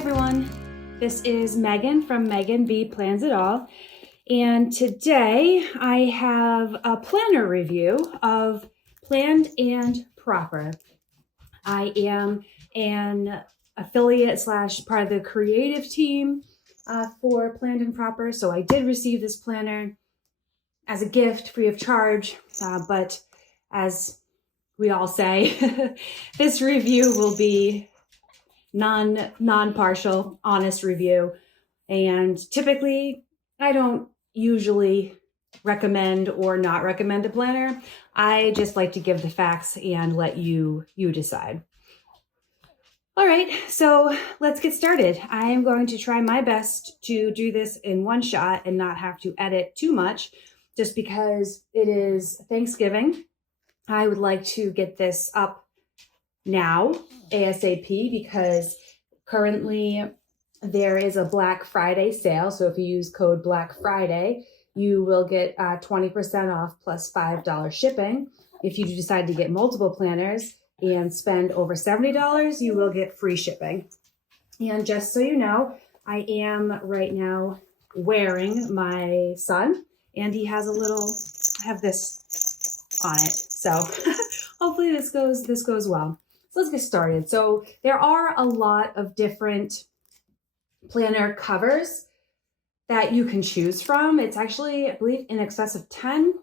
everyone, this is Megan from Megan B Plans It All, and today I have a planner review of Planned and Proper. I am an affiliate / part of the creative team for Planned and Proper, so I did receive this planner as a gift free of charge, but as we all say, this review will be non-partial, honest review. And typically, I don't usually recommend or not recommend a planner. I just like to give the facts and let you decide. All right, so let's get started. I am going to try my best to do this in one shot and not have to edit too much, just because it is Thanksgiving. I would like to get this up now, ASAP, because currently there is a Black Friday sale. So if you use code Black Friday, you will get 20% off plus $5 shipping. If you decide to get multiple planners and spend over $70, you will get free shipping. And just so you know, I am right now wearing my son, and he has I have this on it. So hopefully this goes well. So let's get started. So there are a lot of different planner covers that you can choose from. It's actually, I believe, in excess of 10, if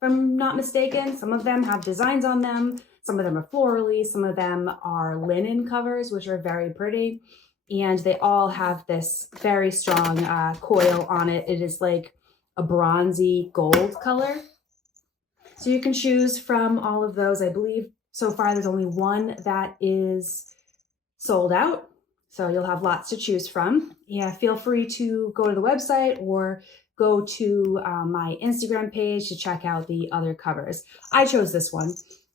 I'm not mistaken. Some of them have designs on them. Some of them are florally. Some of them are linen covers, which are very pretty. And they all have this very strong coil on it. It is like a bronzy gold color. So you can choose from all of those. I believe so far there's only one that is sold out. So you'll have lots to choose from. Yeah, feel free to go to the website or go to my Instagram page to check out the other covers. I chose this one.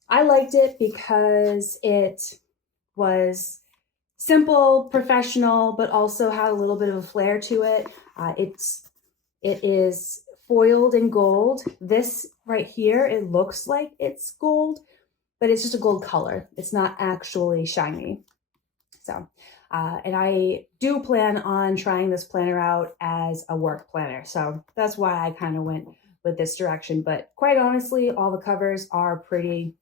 I liked it because it was simple, professional, but also had a little bit of a flair to it. It is foiled in gold. This right here, it looks like it's gold, but it's just a gold color. It's not actually shiny. So, and I do plan on trying this planner out as a work planner. So that's why I kind of went with this direction. But quite honestly, all the covers are pretty,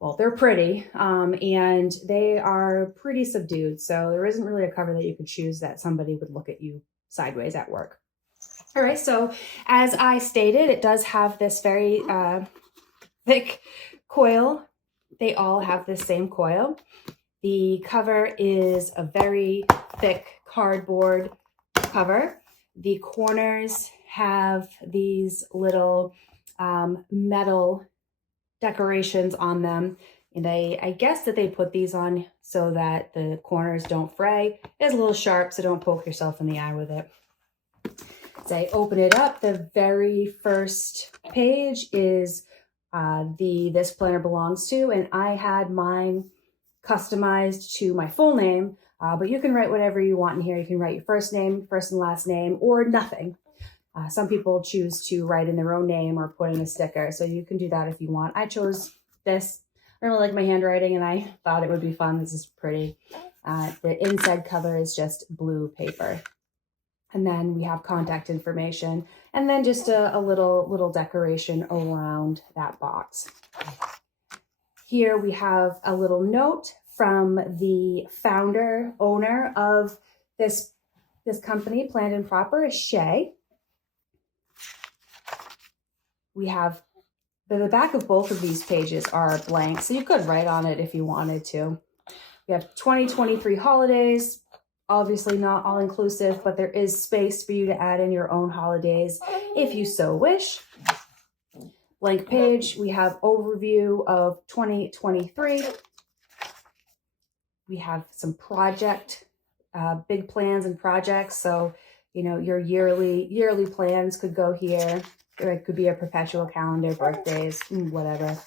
well, they're pretty, and they are pretty subdued. So there isn't really a cover that you could choose that somebody would look at you sideways at work. All right, so as I stated, it does have this very thick coil. They all have the same coil. The cover is a very thick cardboard cover. The corners have these little metal decorations on them. And I guess that they put these on so that the corners don't fray. It's a little sharp, so don't poke yourself in the eye with it. As I open it up, the very first page is this planner belongs to, and I had mine customized to my full name, but you can write whatever you want in here. You can write your first name, first and last name, or nothing. Some people choose to write in their own name or put in a sticker, so you can do that if you want. I chose this. I really like my handwriting, and I thought it would be fun. This is pretty. The inside cover is just blue paper. And then we have contact information, and then just a little decoration around that box. Here we have a little note from the founder, owner of this company, Planned and Proper, Shay. We have the back of both of these pages are blank, so you could write on it if you wanted to. We have 2023 holidays. Obviously not all inclusive, but there is space for you to add in your own holidays if you so wish. Blank page, we have overview of 2023. We have some project, big plans and projects. So, you know, your yearly plans could go here. Or it could be a perpetual calendar, birthdays, whatever.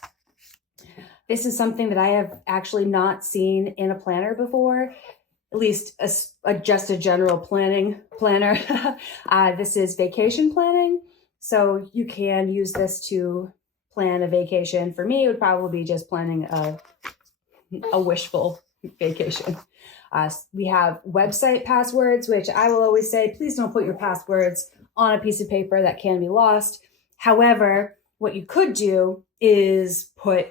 This is something that I have actually not seen in a planner before. At least just a general planner. This is vacation planning. So you can use this to plan a vacation. For me, it would probably be just planning a wishful vacation. We have website passwords, which I will always say, please don't put your passwords on a piece of paper that can be lost. However, what you could do is put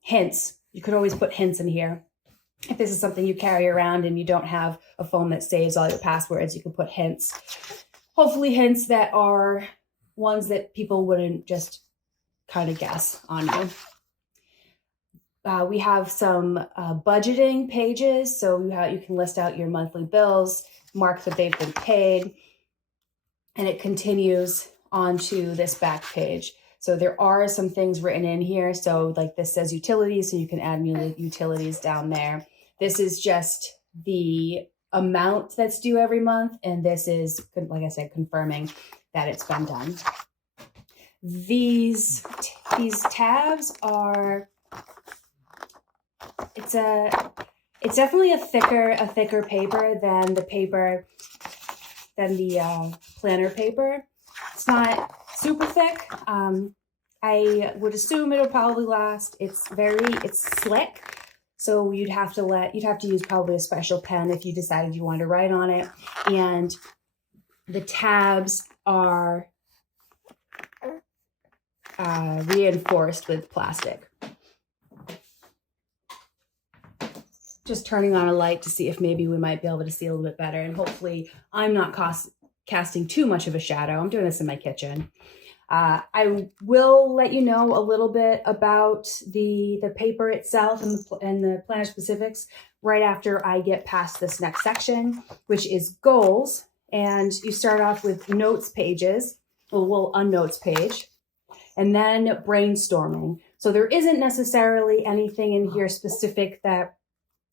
hints. You could always put hints in here. If this is something you carry around and you don't have a phone that saves all your passwords, you can put hints. Hopefully hints that are ones that people wouldn't just kind of guess on you. We have some budgeting pages. So you can list out your monthly bills, mark that they've been paid, and it continues onto this back page. So there are some things written in here. So like this says utilities, so you can add new utilities down there. This is just the amount that's due every month. And this is, like I said, confirming that it's been done. These tabs are, it's definitely a thicker paper than the planner paper. It's not super thick. I would assume it'll probably last. It's slick. So you'd have to use probably a special pen if you decided you wanted to write on it. And the tabs are reinforced with plastic. Just turning on a light to see if maybe we might be able to see a little bit better. And hopefully I'm not casting too much of a shadow. I'm doing this in my kitchen. I will let you know a little bit about the paper itself and the planner specifics right after I get past this next section, which is goals. And you start off with notes pages, a little unnotes page, and then brainstorming. So there isn't necessarily anything in here specific that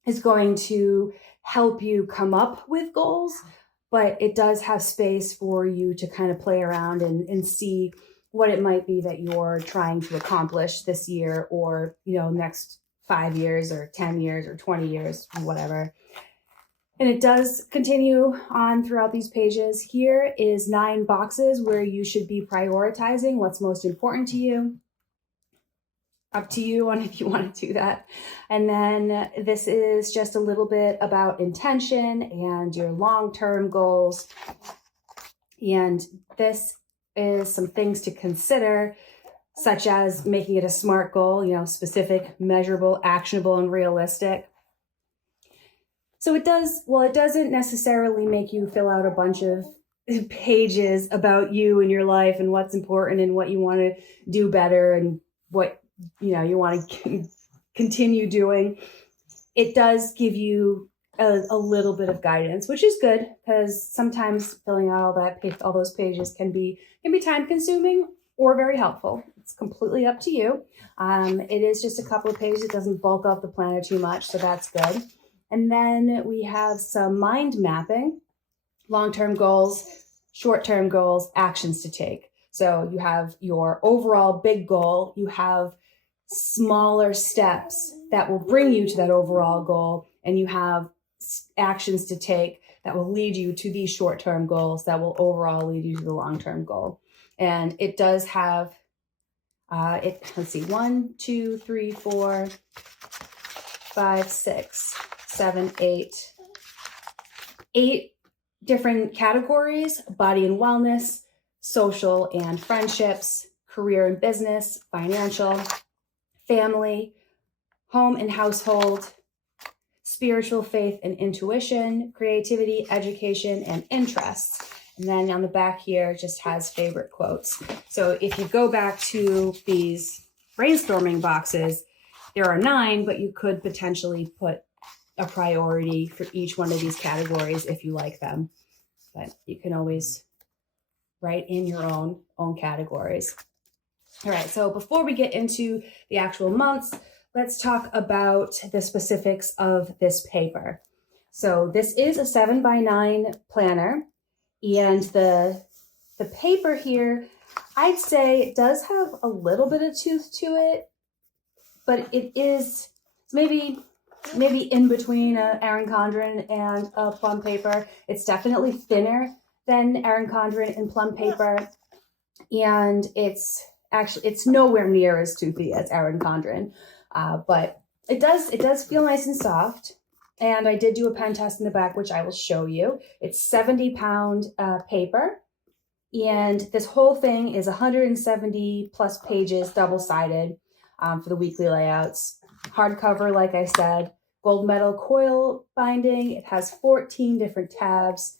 is going to help you come up with goals, but it does have space for you to kind of play around and see what it might be that you're trying to accomplish this year or, next 5 years or 10 years or 20 years, whatever. And it does continue on throughout these pages. Here is 9 boxes where you should be prioritizing what's most important to you. Up to you on if you want to do that. And then this is just a little bit about intention and your long-term goals. And this is some things to consider, such as making it a SMART goal, specific, measurable, actionable, and realistic. So it doesn't necessarily make you fill out a bunch of pages about you and your life and what's important and what you want to do better and what you want to continue doing. It does give you a little bit of guidance, which is good because sometimes filling out all those pages can be time consuming or very helpful. It's completely up to you. It is just a couple of pages. It doesn't bulk up the planner too much, so that's good. And then we have some mind mapping, long-term goals, short-term goals, actions to take. So you have your overall big goal. You have smaller steps that will bring you to that overall goal, and you have actions to take that will lead you to these short-term goals that will overall lead you to the long-term goal. And it does have, let's see, 1, 2, 3, 4, 5, 6, 7, 8 different categories: body and wellness, social and friendships, career and business, financial, family, home and household, spiritual, faith and intuition, creativity, education, and interests. And then on the back here, it just has favorite quotes. So if you go back to these brainstorming boxes, there are 9, but you could potentially put a priority for each one of these categories if you like them. But you can always write in your own categories. All right, so before we get into the actual months, let's talk about the specifics of this paper. So this is a 7x9 planner, and the paper here, I'd say it does have a little bit of tooth to it, but it's maybe in between Erin Condren and plum paper. It's definitely thinner than Erin Condren and plum paper, and it's nowhere near as toothy as Erin Condren, but it does feel nice and soft. And I did do a pen test in the back, which I will show you. It's 70-pound paper. And this whole thing is 170 plus pages, double-sided for the weekly layouts. Hardcover, like I said, gold metal coil binding. It has 14 different tabs.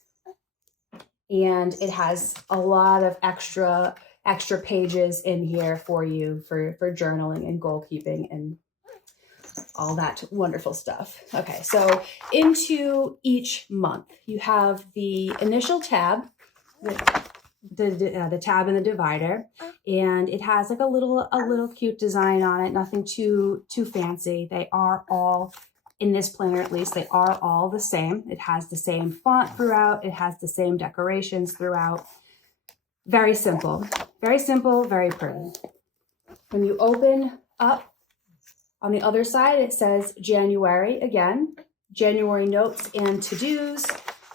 And it has a lot of extra pages in here for you for journaling and goal keeping and all that wonderful stuff. Okay, so into each month, you have the initial tab, the tab and the divider, and it has like a little cute design on it. Nothing too fancy. They are all, in this planner at least, they are all the same. It has the same font throughout. It has the same decorations throughout. Very simple, very pretty. When you open up, on the other side, it says January again, January notes and to-dos,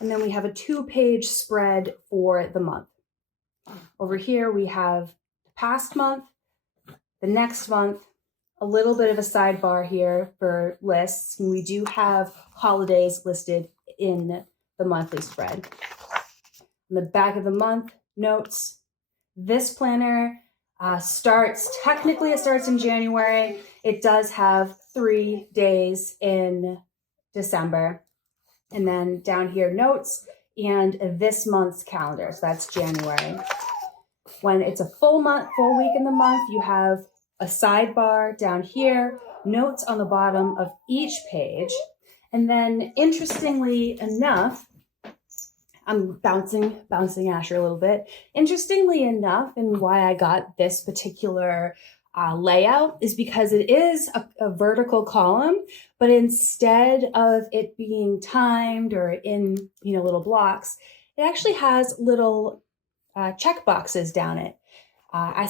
and then we have a 2-page spread for the month. Over here, we have the past month, the next month, a little bit of a sidebar here for lists. And we do have holidays listed in the monthly spread. On the back of the month, notes. This planner technically it starts in January. It does have 3 days in December. And then down here, notes and this month's calendar. So that's January. When it's a full week in the month, you have a sidebar down here, notes on the bottom of each page. And then interestingly enough, I'm bouncing Asher a little bit. Interestingly enough, and why I got this particular layout is because it is a vertical column, but instead of it being timed or in little blocks, it actually has little check boxes down it.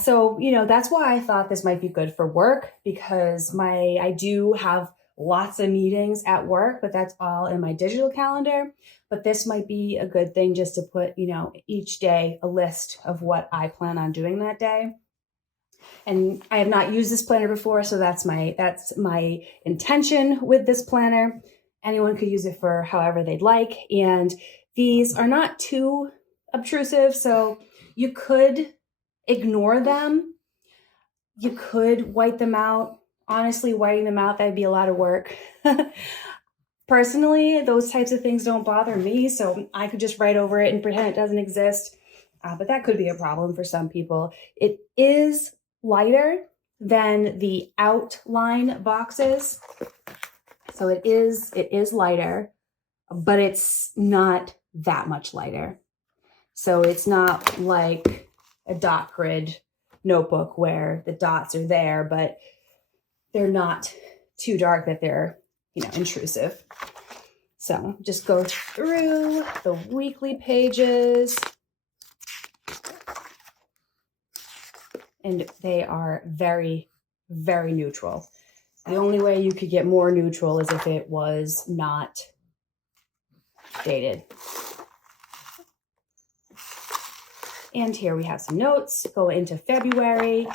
So that's why I thought this might be good for work, because I do have lots of meetings at work, but that's all in my digital calendar. But this might be a good thing just to put, each day a list of what I plan on doing that day. And I have not used this planner before, so that's my intention with this planner. Anyone could use it for however they'd like. And these are not too obtrusive, so you could ignore them. You could white them out. Honestly, whiting them out, that'd be a lot of work. Personally, those types of things don't bother me, so I could just write over it and pretend it doesn't exist. But that could be a problem for some people. It is lighter than the outline boxes. So it is lighter, but it's not that much lighter. So it's not like a dot grid notebook where the dots are there, but they're not too dark that they're, intrusive. So just go through the weekly pages. And they are very, very neutral. The only way you could get more neutral is if it was not dated. And here we have some notes. Go into February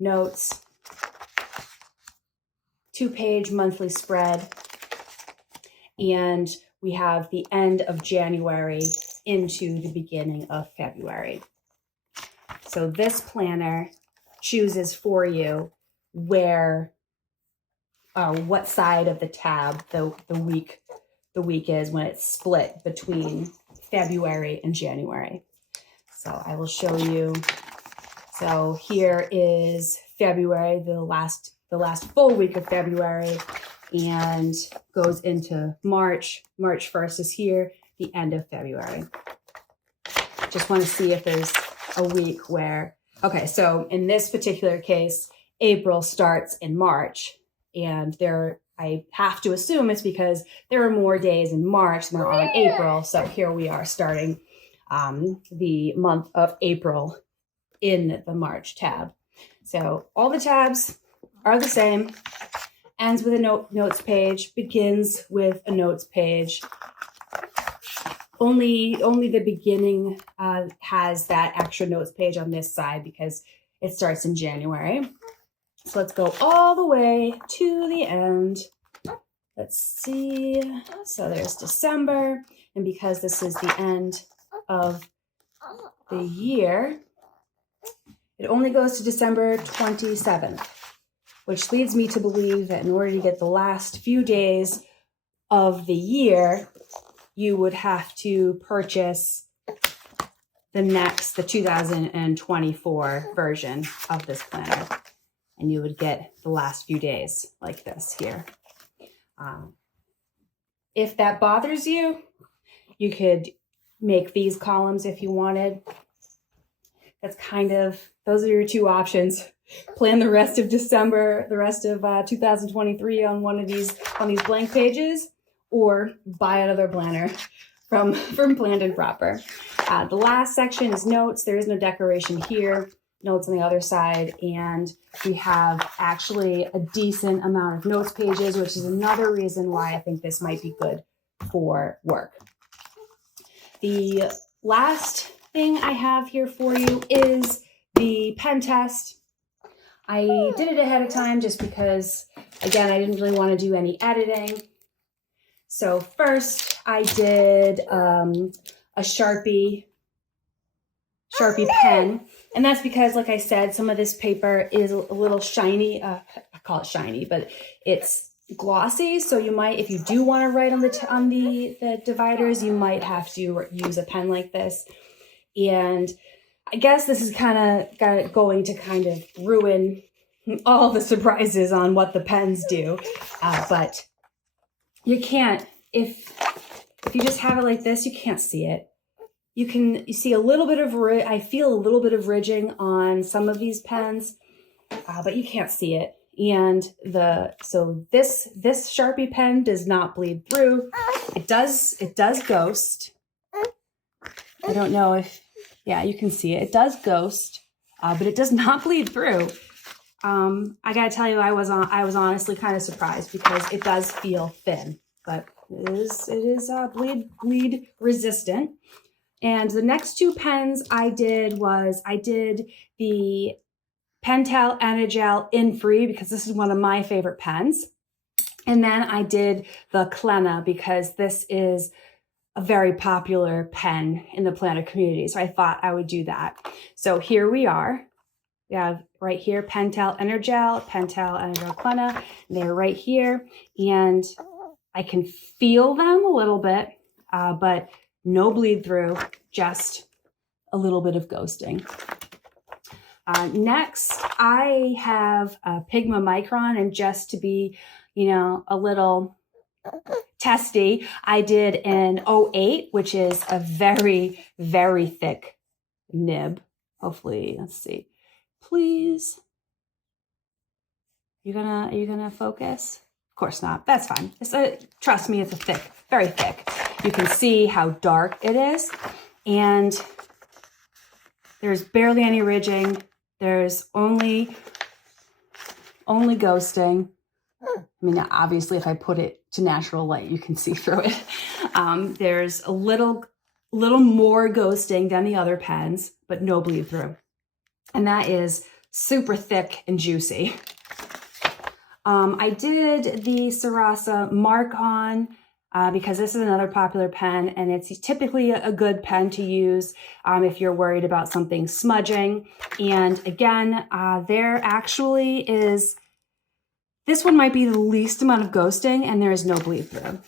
notes, 2-page monthly spread. And we have the end of January into the beginning of February. So this planner chooses for you what side of the tab the week is when it's split between February and January. So I will show you. So here is February, the last full week of February, and goes into March. March 1st is here, the end of February. Just want to see if there's a week where, okay, so in this particular case, April starts in March, and I have to assume it's because there are more days in March than there are in April. So here we are starting the month of April in the March tab. So all the tabs are the same. Ends with a notes page, begins with a notes page. Only the beginning has that extra notes page on this side because it starts in January. So let's go all the way to the end. let's see. So there's December, and because this is the end of the year, it only goes to December 27th, which leads me to believe that in order to get the last few days of the year, you would have to purchase the 2024 version of this planner, and you would get the last few days like this here. If that bothers you, you could make these columns if you wanted. That's those are your two options. Plan the rest of December, the rest of 2023 on these blank pages, or buy another planner from Planned and Proper. The last section is notes. There is no decoration here. Notes on the other side, and we have actually a decent amount of notes pages, which is another reason why I think this might be good for work. The last thing I have here for you is the pen test. I did it ahead of time just because, again, I didn't really want to do any editing. So first I did a Sharpie pen. And that's because, like I said, some of this paper is a little shiny. I call it shiny, but it's glossy. So you might, if you do want to write on the dividers, you might have to use a pen like this. And I guess this is going to kind of ruin all the surprises on what the pens do. But you can't, if you just have it like this, you can't see it. You see a little bit of, I feel a little bit of ridging on some of these pens, but you can't see it. And so this Sharpie pen does not bleed through. It does ghost. I don't know if, yeah, you can see it. It does ghost, but it does not bleed through. I gotta tell you, I was honestly kind of surprised because it does feel thin, but it is bleed resistant. And the next two pens I did the Pentel Energel In Free because this is one of my favorite pens. And then I did the Klenna because this is a very popular pen in the planner community. So I thought I would do that. So here we are. We have right here Pentel Energel Klenna. They're right here. And I can feel them a little bit, but no bleed through, just a little bit of ghosting. Next, I have a Pigma Micron, and just to be, a little testy, I did an 08, which is a very, very thick nib. Hopefully, let's see. Please. Are you gonna focus? Of course not. That's fine. Trust me, it's a thick, very thick. You can see how dark it is, and there's barely any ridging. There's only ghosting. I mean, obviously, if I put it to natural light, you can see through it. There's a little more ghosting than the other pens, but no bleed through. And that is super thick and juicy. I did the Sarasa Mark On because this is another popular pen, and it's typically a good pen to use if you're worried about something smudging. And again, there actually is, this one might be the least amount of ghosting, and there is no bleed through.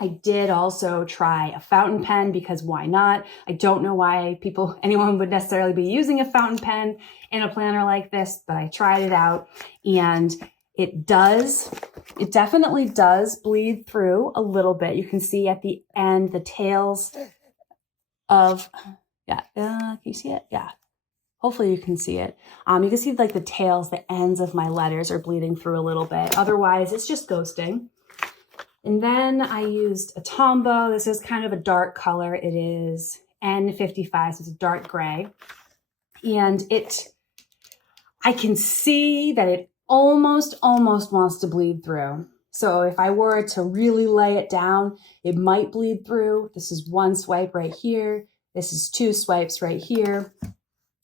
I did also try a fountain pen because why not? I don't know why anyone would necessarily be using a fountain pen in a planner like this, but I tried it out, and it definitely does bleed through a little bit. You can see at the end, the tails of, can you see it? Yeah. Hopefully you can see it. You can see like the tails, the ends of my letters are bleeding through a little bit. Otherwise, it's just ghosting. And then I used a Tombow. This is kind of a dark color. It is N55, so it's a dark gray. And I can see that it almost wants to bleed through. So if I were to really lay it down, it might bleed through. This is one swipe right here. This is two swipes right here.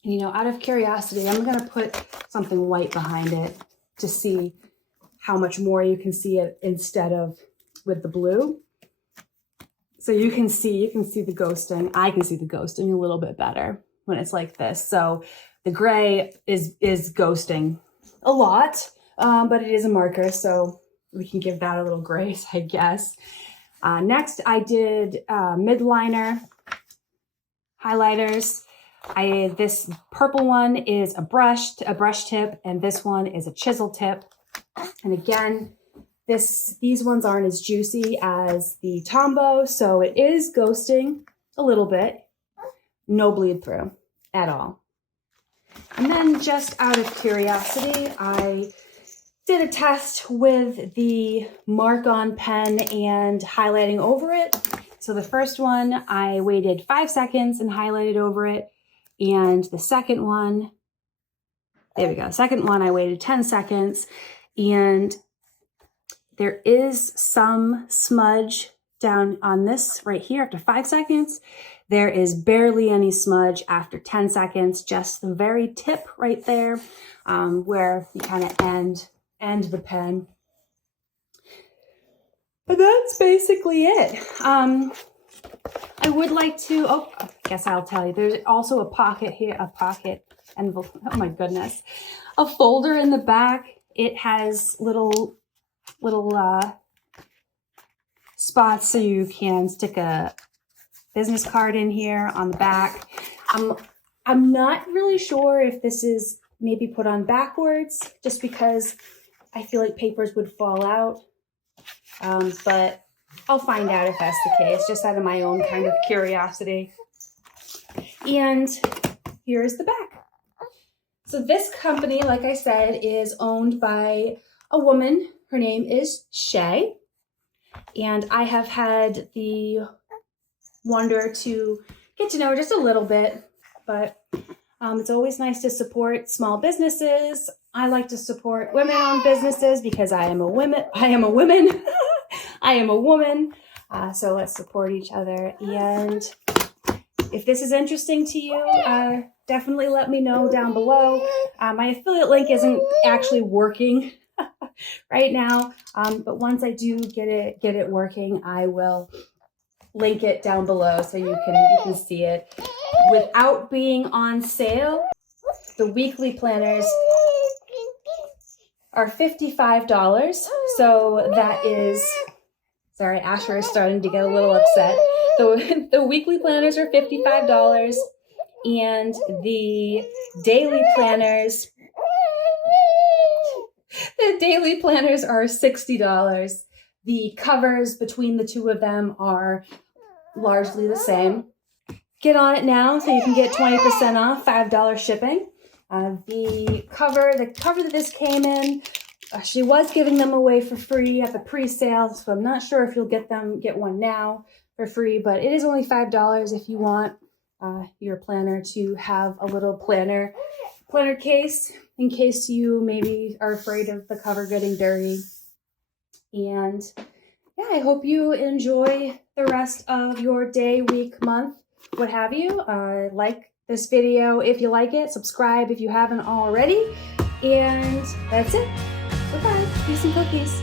And, out of curiosity, I'm going to put something white behind it to see how much more you can see it instead of with the blue. So you can see the ghosting. I can see the ghosting a little bit better when it's like this. So the gray is ghosting a lot, but it is a marker, so we can give that a little grace, I guess. Next, I did midliner highlighters. This purple one is a brush tip, and this one is a chisel tip. And again, these ones aren't as juicy as the Tombow, so it is ghosting a little bit. No bleed through at all. And then just out of curiosity, I did a test with the mark-on pen and highlighting over it. So the first one, I waited 5 seconds and highlighted over it. And the second one, there we go. Second one, I waited 10 seconds. And there is some smudge down on this right here after 5 seconds. There is barely any smudge after 10 seconds, just the very tip right there where you kind of end the pen. And that's basically it. I would like to, I guess I'll tell you, there's also a pocket here, a pocket envelope, oh my goodness, a folder in the back. It has little spots so you can stick a business card in here on the back. I'm not really sure if this is maybe put on backwards, just because I feel like papers would fall out. But I'll find out if that's the case, just out of my own kind of curiosity. And here's the back. So this company, like I said, is owned by a woman. Her name is Shay. And I have had the wonder to get to know her just a little bit, but it's always nice to support small businesses. I like to support women-owned businesses because I am a woman. I am a woman. So let's support each other. And if this is interesting to you, definitely let me know down below. My affiliate link isn't actually working right now, but once I do get it working, I will link it down below so you can see it. Without being on sale, the weekly planners are $55. So that is, sorry, Asher is starting to get a little upset. The weekly planners are $55 and the daily planners are $60. The covers between the two of them are largely the same. Get on it now so you can get 20% off, $5 shipping. The cover that this came in, she was giving them away for free at the pre-sale, so I'm not sure if you'll get one now for free, but it is only $5 if you want your planner to have a little planner case in case you maybe are afraid of the cover getting dirty. And yeah, I hope you enjoy the rest of your day, week, month, what have you. Like this video if you like it, subscribe if you haven't already, and that's it. Bye-bye. Peace and cookies.